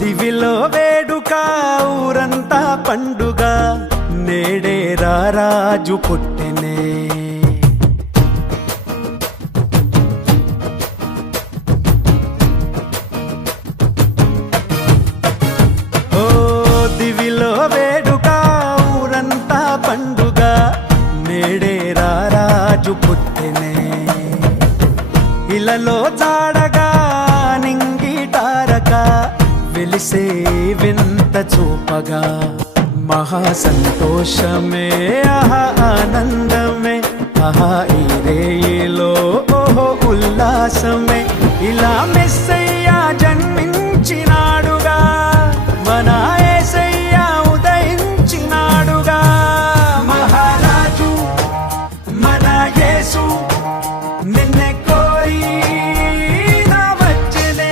దివిలో వేడుక ఊరంతా పండుగ నేడే రారాజు పుట్టెనే. ఓ దివిలో వేడుక ఊరంతా పండుగ నేడే రారాజు పుట్టెనే. ఇలలో చాడగా నింగిటారక వెలిసే వింత చూపగా మహా సంతోషమే ఆహా ఆనందమే ఆహా ఈ రేయిలో ఓహో ఉల్లాసమే. ఇలా మెస్సయ్యా జన్మించినాడుగా మన యేసయ్యా ఉదయించినాడుగా. మహారాజు మన యేసు నిన్నే కోరి నా వచ్చెనే.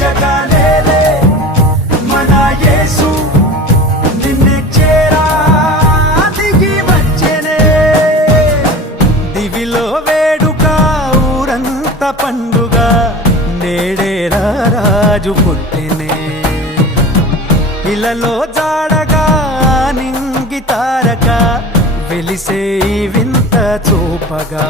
జగాలేలే మన యేసు నిన్నే చేరా దిగి వచ్చెనే. దివిలో వేడుక ఊరంతా పండుగ నేడే రారాజు పుట్టెనే. ఇలలో జాడగా నింగి తారక వెలిసే వింత చూపగా.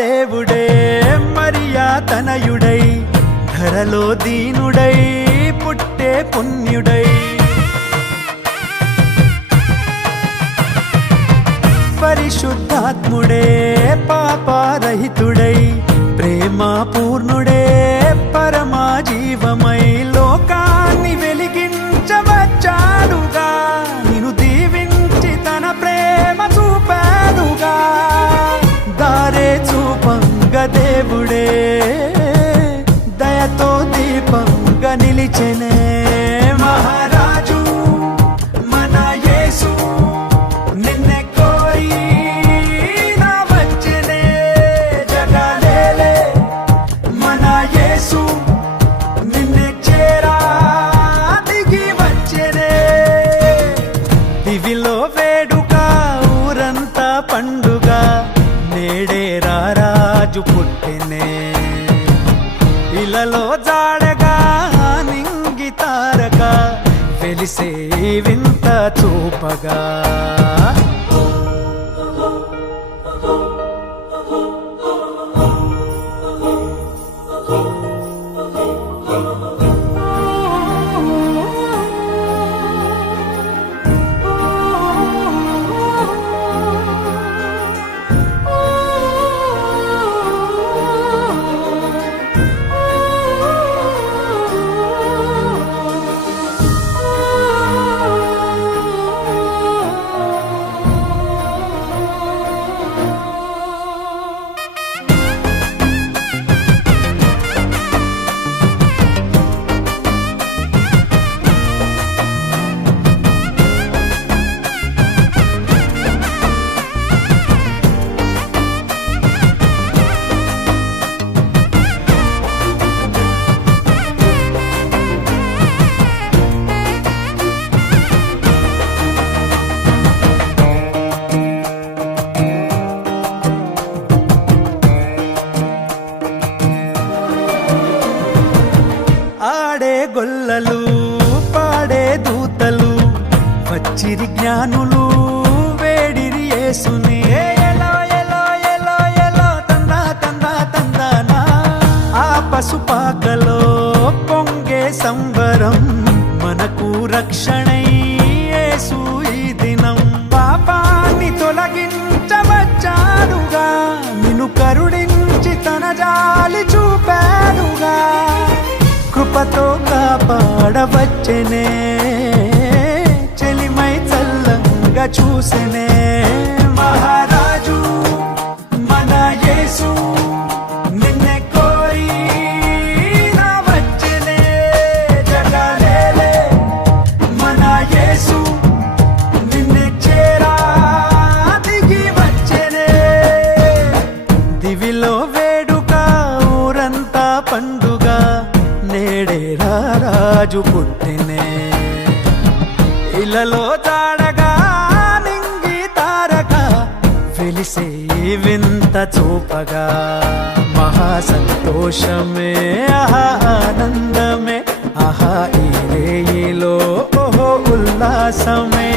దేవుడే మరియా తనయుడై ధరలో దీనుడై పుట్టే పుణ్యుడై. పరిశుద్ధాత్ముడే పాపరహితుడై ప్రేమ పూర్ణుడే పరమా జీవమై లోకాన్ని వెలిగించవచ్చాడుగా. నిన్ను దీవించి తన ప్రేమ చూపాడుగా. దారే చూపంగా దేవుడే దయతో దీపంగా నిలిచెనే. మహారాజు మన యేసు నిన్నే కోరి నా వచ్చెనే. జగాలేలే మన యేసు నిన్నే చేరా దిగి వచ్చెనే. దివిలో వేడుక ఊరంతా పండుగ నేడే రారాజు పుట్టెనే. ఇలలో జాడగా నింగి తారక వెలిసే వింత చూపగా. సిరి జ్ఞానులు వేడిరి యేసుని ఎలో ఎలో ఎలో ఎలో తందా తందా తందానా ఆ పసుపాకలో పొంగే సంబరం మనకు రక్షణై యేసు ఈ దినం పాపాన్ని తొలగించవచ్చాడుగా నిన్ను కరుణించి తన జాలి చూపాడుగా కృపతో కాపాడవచ్చనే చెలిమై చల్లంగా చూసెనే మహారాజు మన యేసు నిన్నే కోరి నా వచ్చెనే జగలేలే మన యేసు నిన్నే చేరా దిగి వచ్చెనే దివిలో వేడుక ఊరంతా పండుగ నేడే రాజు పుట్టినే ఇలలో తాడగా నింగి తారక వెలిసే వింత చూపగా మహా సంతోషమే ఆహా ఆనందమే ఆహా ఈ రేయిలో ఓహో ఉల్లాసమే